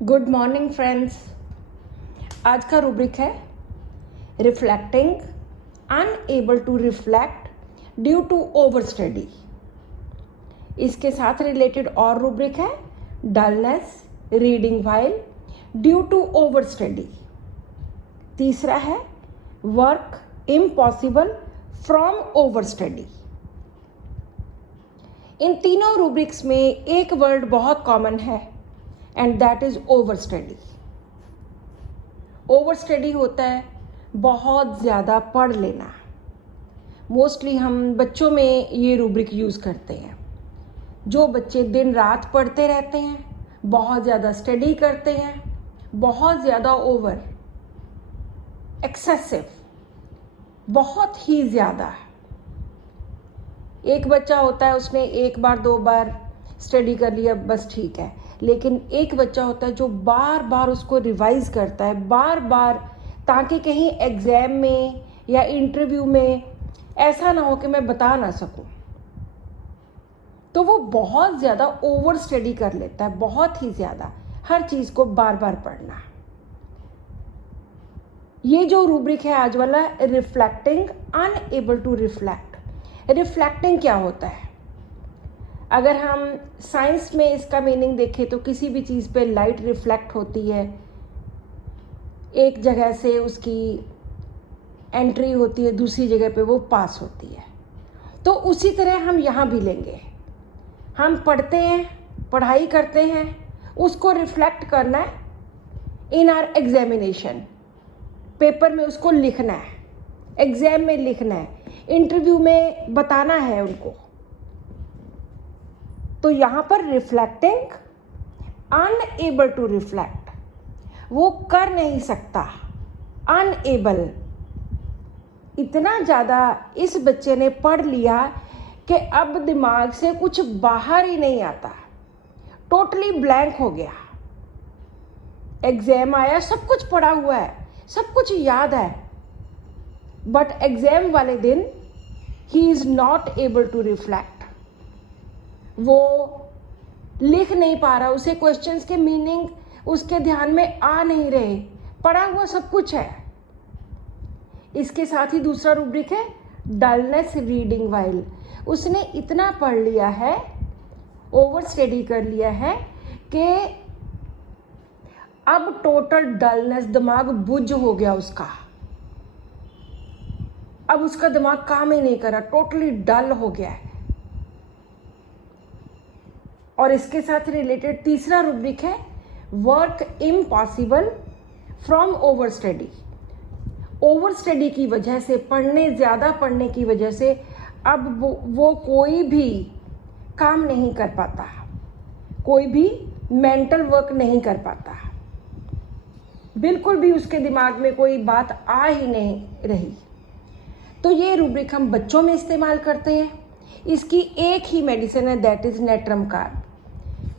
Good morning friends. आज का rubric है reflecting unable to reflect due to over study. इसके साथ रिलेटेड और रूब्रिक है dullness reading while due to over study. तीसरा है work impossible from over study. इन तीनों रूब्रिक्स में एक वर्ड बहुत कॉमन है and that is over study. Over study होता है बहुत ज़्यादा पढ़ लेना। मोस्टली हम बच्चों में ये रूब्रिक यूज़ करते हैं। जो बच्चे दिन रात पढ़ते रहते हैं, बहुत ज़्यादा स्टडी करते हैं, बहुत ज़्यादा ओवर, एक्सेसिव, बहुत ही ज़्यादा। एक बच्चा होता है उसने एक बार दो बार स्टडी कर लिया बस ठीक है, लेकिन एक बच्चा होता है जो बार बार उसको रिवाइज करता है बार बार, ताकि कहीं एग्ज़ाम में या इंटरव्यू में ऐसा ना हो कि मैं बता ना सकूं। तो वो बहुत ज़्यादा ओवर स्टडी कर लेता है, बहुत ही ज़्यादा, हर चीज़ को बार बार पढ़ना। ये जो रूब्रिक है आज वाला, reflecting unable to reflect. Reflecting क्या होता है? अगर हम साइंस में इसका मीनिंग देखें तो किसी भी चीज़ पे लाइट रिफ्लेक्ट होती है, एक जगह से उसकी एंट्री होती है, दूसरी जगह पे वो पास होती है। तो उसी तरह हम यहाँ भी लेंगे। हम पढ़ते हैं, पढ़ाई करते हैं, उसको रिफ्लेक्ट करना है इन आर एग्जामिनेशन। पेपर में उसको लिखना है, एग्ज़ाम में लिखना है, इंटरव्यू में बताना है उनको। तो यहाँ पर रिफ्लेक्टिंग अनएबल टू रिफ्लेक्ट, वो कर नहीं सकता, अनएबल। इतना ज़्यादा इस बच्चे ने पढ़ लिया कि अब दिमाग से कुछ बाहर ही नहीं आता, टोटली ब्लैंक हो गया। एग्ज़ाम आया, सब कुछ पढ़ा हुआ है, सब कुछ याद है, बट एग्ज़ाम वाले दिन ही is not able to reflect. वो लिख नहीं पा रहा, उसे क्वेश्चंस के मीनिंग उसके ध्यान में आ नहीं रहे, पढ़ा हुआ सब कुछ है। इसके साथ ही दूसरा रूब्रिक है डलनेस रीडिंग वाइल। उसने इतना पढ़ लिया है, ओवर स्टडी कर लिया है कि अब टोटल डलनेस, दिमाग बुझ हो गया उसका। अब उसका दिमाग काम ही नहीं कर रहा, टोटली डल हो गया है। और इसके साथ रिलेटेड तीसरा रूब्रिक है work impossible from over study. Over study की वजह से, ज़्यादा पढ़ने की वजह से अब वो कोई भी काम नहीं कर पाता, कोई भी मेंटल वर्क नहीं कर पाता, बिल्कुल भी उसके दिमाग में कोई बात आ ही नहीं रही। तो ये रूब्रिक हम बच्चों में इस्तेमाल करते हैं। इसकी एक ही मेडिसिन है, दैट इज़ नेट्रम कार्ब।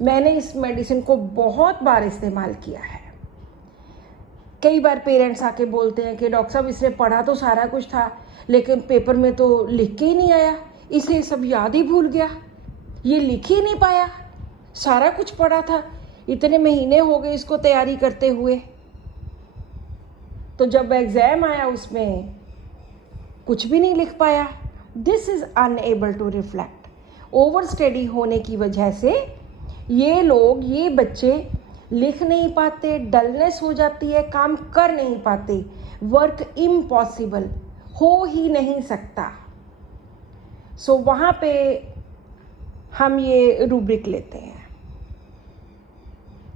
मैंने इस मेडिसिन को बहुत बार इस्तेमाल किया है। कई बार पेरेंट्स आके बोलते हैं कि डॉक्टर साहब इसने पढ़ा तो सारा कुछ था, लेकिन पेपर में तो लिख के ही नहीं आया, इसलिए सब याद ही भूल गया, ये लिख ही नहीं पाया, सारा कुछ पढ़ा था, इतने महीने हो गए इसको तैयारी करते हुए। तो जब एग्ज़ाम आया उसमें कुछ भी नहीं लिख पाया। This is unable to reflect. Over study होने की वजह से ये बच्चे लिख नहीं पाते, डलनेस हो जाती है, काम कर नहीं पाते, वर्क इम्पॉसिबल, हो ही नहीं सकता। सो वहाँ पे हम ये रूब्रिक लेते हैं।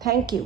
Thank you.